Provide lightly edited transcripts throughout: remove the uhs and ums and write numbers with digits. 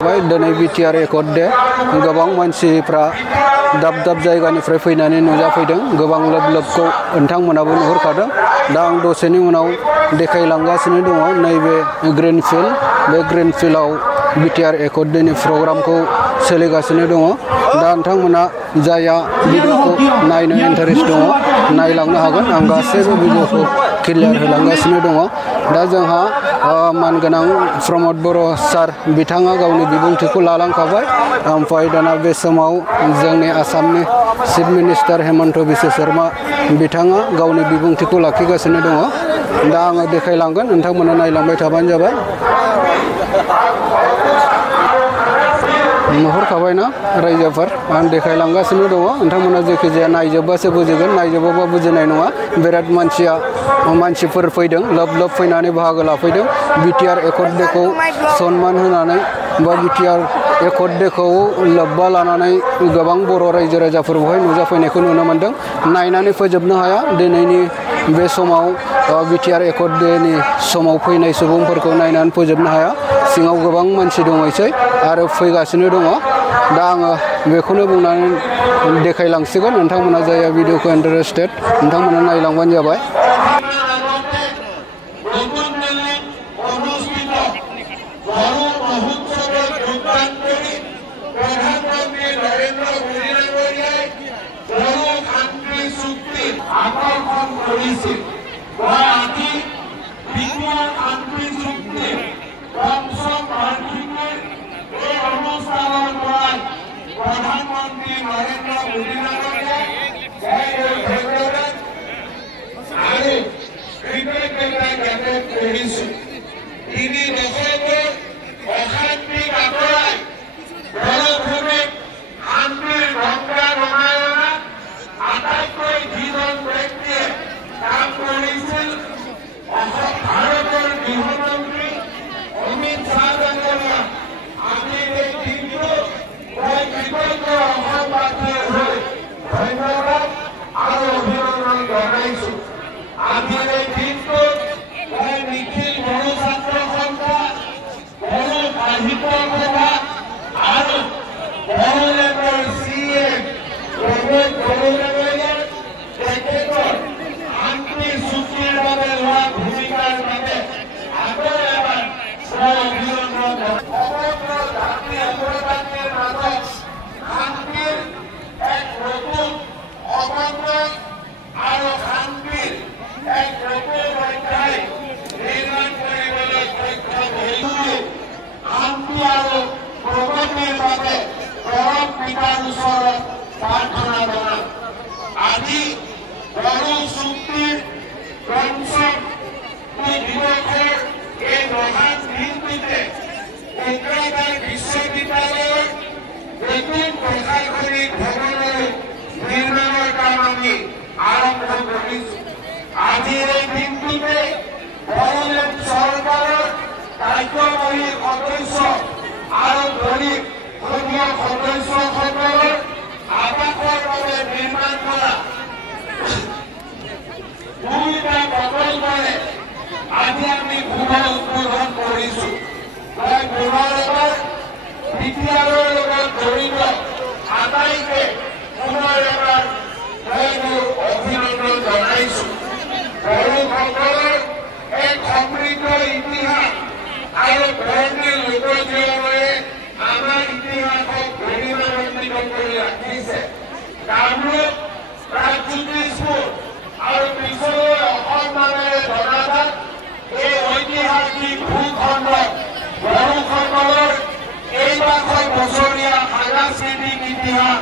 दिनै BTR accord day गोबां मानसिफ्रा दाब दाब जायगानिफ्राय फैनानै नुजाफैदों गोबां लोब लोबखौ नोंथांमोनाबो नुहुरखादों दा आं दसेनि उनाव देखायलांगासिनो दङ नैबे ग्रीन फिल्ड बे ग्रीन फिल्डआव बिटिआर एकर्ड डेनि प्रग्रामखौ सोलिगासिनो दङ दा नोंथांमोना जायहा भिडिअखौ नायनो इन्टारेस्ट दङ नायलांनो हागोन आं गासैबो भिडिअखौ क्लियार होलांगासिनो दङ दा जोंहा मानगोनां प्रमद बर' सार बिथाङा गावनि बिबुंथिखौ लालांखाबाय ओमफ्राय दाना बे समाव जोंनि आसामनि चिफ मिनिस्टार हेमन्त बिश्व शर्मा बिथाङा गावनि बिबुंथिखौ लाखिगासिनो दङ दा आङो देखायलांगोन नोंथांमोना नायलांबाय थाबानो जाबाय नुहुरखाबायना रायजोफोर आं देखायलांगासिनो दङ नोंथांमोना जायखिजाया नायजोबबासो बुजिगोन नायजोबाबा बुजिनाय नङा बिराद मानसिफोर फैदों लोब लोब फैनानै बाहागो लाफैदों बिटिआर एकर्ड डेखौ सनमान होनानै बा बिटिआर एकर्ड डेखौ लोब्बा लानानै गोबां बर' रायजो राजाफोर बेवहाय नुजाफैनायखौ नुनो मोन्दों नायनानै फोजोबनो हाया दिनैनि बे समाव बिटिआर एकर्ड डेनि समाव फैनाय सुबुंफोरखौ नायनानै फोजोबनो हाया सिङाव गोबां मानसि दङसै आरो फैगासिनो दङ दा आङो बेखौनो बुंनानै देखायलांसिगोन नोंथांमोना जायहा भिडिअखौ इन्टारेस्टेड नोंथांमोना नायलांबानो जाबाय प्रधानमंत्री नरेंद्र मोदी তিনি দেশকে অশান্তি আঁতৰাই গণভূমিত শান্তিৰ গংগা ৰমায়ণত আটাইতকৈ যিজন ব্যক্তিয়ে কাম কৰিছিল ভাৰতৰ গৃহমন্ত্ৰী অমিত শ্বাহজীয়ে আমি এই দিনটো মই কৃতজ্ঞ অসমবাসীৰ হৈ ধন্যবাদ আৰু অভিনন্দন জনাইছো আজিৰ এই দিনটোত মই নিখিল বড়ো ছাত্ৰ সন্থা বড়ো সাহিত্য সভা আৰু বড়োলেণ্ডৰ CM প্ৰমোদ বড়োলেণ্ডৰ তেখেতৰ শান্তি চুক্তিৰ বাবে লোৱা ভূমিকাৰ বাবে আকৌ এবাৰ মই অভিনন্দন সমগ্ৰ জাতি জনজাতিৰ মাজত শান্তিৰ এক নতুন সমন্বয় আৰু শান্তিৰ এক নতুন অধ্যায় নিৰ্মাণ কৰিবলৈ সক্ষম হৈছো শান্তি আৰু প্ৰগতিৰ বাবে পৰম পিতাৰ ওচৰত প্ৰাৰ্থনা জনাম আজি বড়ো চুক্তিৰ পঞ্চম দিৱসৰ এই মহান দিনটোতে কোকৰাঝাৰ বিশ্ববিদ্যালয়ৰ নতুন প্ৰশাসনিক ভৱনৰ নিৰ্মাণৰ কাম আমি আৰম্ভ কৰিছো আজিৰ এই দিনটোতে বড়োলেণ্ড চৰকাৰৰ কাৰ্যবাহী সদস্য আৰু দলিত সদীয় সদস্যসকলৰ আৱাসৰ বাবে নিৰ্মাণ কৰা দুইটা প্ৰকল্পৰে আজি আমি পুনৰ উদ্বোধন কৰিছো মই পুনৰ এবাৰ বিটিআৰৰ লগত জড়িত আটাইকে পুনৰ এবাৰ মই মোৰ অভিনন্দন জনাইছো বড়োসকলৰ এক সমৃদ্ধ ইতিহাস আৰু বৰ্ণিল লোকজীৱনে আমাৰ ইতিহাসক গৰিমামণ্ডিত কৰি ৰাখিছে কামৰূপ প্ৰাগজ্যোতিষপুৰ আৰু পিছলৈ অসম নামেৰে জনাজাত এই ঐতিহাসিক ভূখণ্ডত বড়োসকলৰ কেইবাশ বছৰীয়া সাংস্কৃতিক ইতিহাস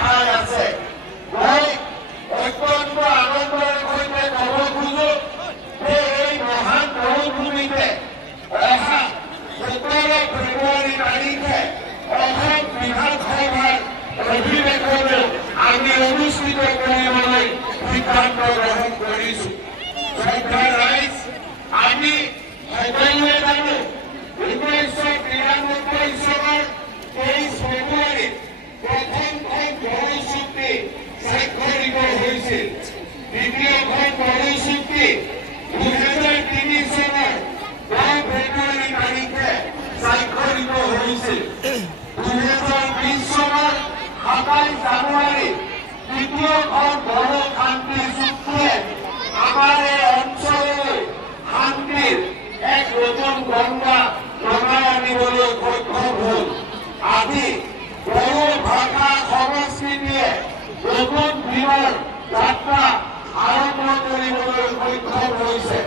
ঠাই আছে মই অত্যন্ত আনন্দৰ সৈতে ক'ব খোজো যে এই মহান মৰুভূমিতে অহা 17 ফেব্ৰুৱাৰী তাৰিখে অসম বিধানসভাৰ অধিৱেশনো আমি অনুষ্ঠিত কৰিবলৈ সিদ্ধান্ত গ্ৰহণ কৰিছো শ্ৰদ্ধাৰ ৰাইজ আমি সকলোৱে জানো 1993 চনৰ 23 ফেব্ৰুৱাৰীত প্ৰথমখন বড়ো চুক্তি স্বাক্ষৰিত হৈছিল দ্বিতীয়খন বড়ো চুক্তি 2003 চনৰ 10 ফেব্ৰুৱাৰী তাৰিখে স্বাক্ষৰিত হৈছে হৈছিল 2020 চনৰ 27 জানুৱাৰী দ্বিতীয়খন বড়ো শান্তি চুক্তিয়ে আমাৰ এই অঞ্চললৈ শান্তিৰ এক নতুন গংগা লগাই আনিবলৈ সক্ষম হ'ল। আজি বড়ো ভাষা সংস্কৃতিয়ে নতুন দিনৰ যাত্ৰা আৰম্ভ কৰিবলৈ সক্ষম হৈছে।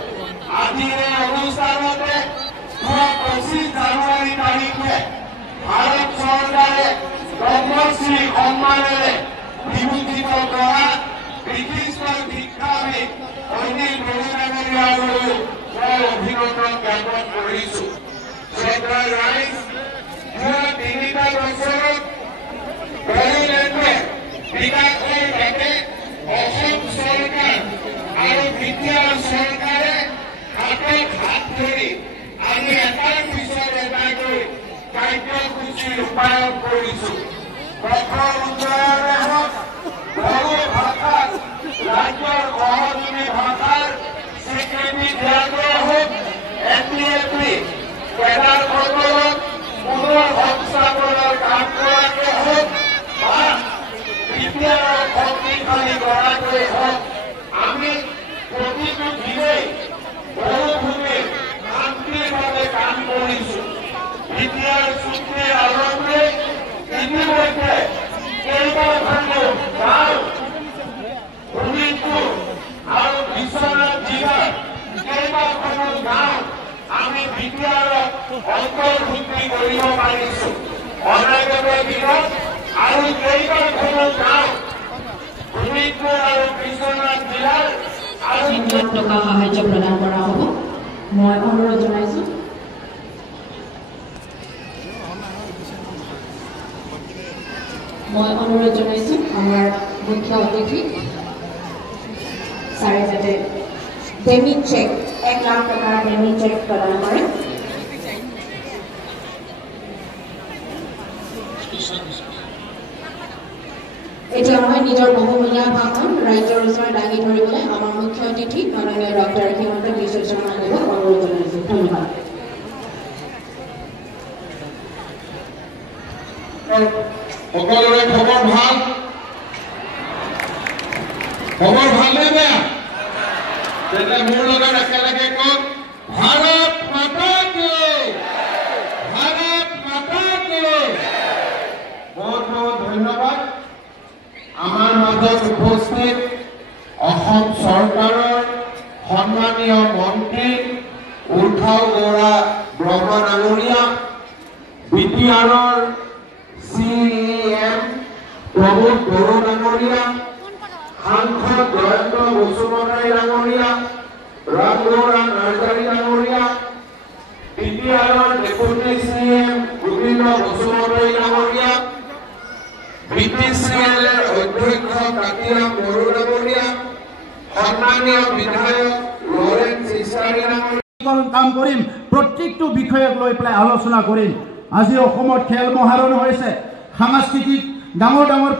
আজিৰ এই অনুষ্ঠানতে 25 জানুৱাৰী তাৰিখে ভাৰত চৰকাৰে পদ্মশ্ৰী সন্মানেৰে বিভূষিত কৰা বিশিষ্ট শিক্ষাবিদ অনিল বড়োদঙৰীয়ালৈ মই অভিনন্দন জ্ঞাপন কৰিছোঁ। শ্ৰদ্ধাৰ ৰাইজ, যোৱা 3টা বছৰত বড়োলেণ্ডে বিকাশৰ বাবে অসম চৰকাৰ আৰু বিটিআৰ চৰকাৰে হাতত হাত ধৰি আমি এটাৰ পিছত এটাকৈ কাৰ্যসূচী ৰূপায়ণ কৰিছোঁ। দেশৰ উন্নয়নে হওক, বড়ো ভাষাক ৰাজ্যৰ সহযোগী ভাষাৰ স্বীকৃতি দিয়াটোৱে হওক, এনডিএফবি কেডাৰসকলক পুনৰ সংস্থাপনৰ কাম কৰাটোৱে হওক বা বিটিআৰৰ শক্তিশালী কৰাটোৱে হওক, আমি প্ৰতিটো দিনেই বড়ো ভূমিৰ শান্তিৰ বাবে কাম কৰিছোঁ। বিটিআৰ চুক্তিৰ আৰম্ভে ইতিমধ্যে কেইবাখনো গাঁও, শোণিতপুৰ আৰু বিশ্বনাথ জিলাৰ কেইবাখনো গাঁও আমি বিটিআৰত অন্তৰ্ভুক্তি কৰিব পাৰিছোঁ। অনাগত দিনত আৰু কেইবাখনো গাঁও শোণিতপুৰ আৰু বিশ্বনাথ জিলাৰ আৰু টকা সাহায্য প্ৰদান কৰা হ'ব। মই অনুৰোধ জনাইছোঁ আমাৰ মুখ্য অতিথি ছাৰে যাতে পেমেণ্ট চেক 1 লাখ টকাৰ পেমেণ্ট চেক প্ৰদান কৰে। এতিয়া মই নিজৰ বহুমূলীয়া ভাষণ ৰাইজৰ ওচৰত দাঙি ধৰিবলৈ আমাৰ মুখ্য অতিথি মাননীয় ডক্টৰ হিমন্ত বিশ্ব শৰ্মা দেৱক অনুৰোধ জনাইছোঁ। ধন্যবাদ। সকলোৰে খবৰ ভাল? খবৰ ভালনে বেয়া? তেন্তে মোৰ লগত একেলগে কওক, ভাৰত মাতা কি, ভাৰত মাতা কি। বহুত বহুত ধন্যবাদ। আমাৰ মাজত উপস্থিত অসম চৰকাৰৰ সন্মানীয় মন্ত্ৰী উৰ্থাও গৌৰা ব্ৰহ্ম ডাঙৰীয়া, বিটিআৰৰ CEM প্ৰমোদ বড়ো ডাঙৰীয়া, সাংসদ জয়ন্ত বসুমতাৰী ডাঙৰীয়া, ৰামগৌৰা নাৰ্জাৰী ডাঙৰীয়া, বিটিআৰৰ ডেপুটি CM গোবিন্দ বসুমতাৰী ডাঙৰীয়া, BPCLৰ অধ্যক্ষ কাতিৰাম বড়ো ডাঙৰীয়া, সন্মানীয় বিধায়ক লৰেন্স ইছাৰী ডাঙৰীয়া, কাম কৰিম, প্ৰত্যেকটো বিষয়ক লৈ পেলাই আলোচনা কৰিম। আজি অসমত খেল মহাৰণ হৈছে, সাংস্কৃতিক ডাঙৰ ডাঙৰ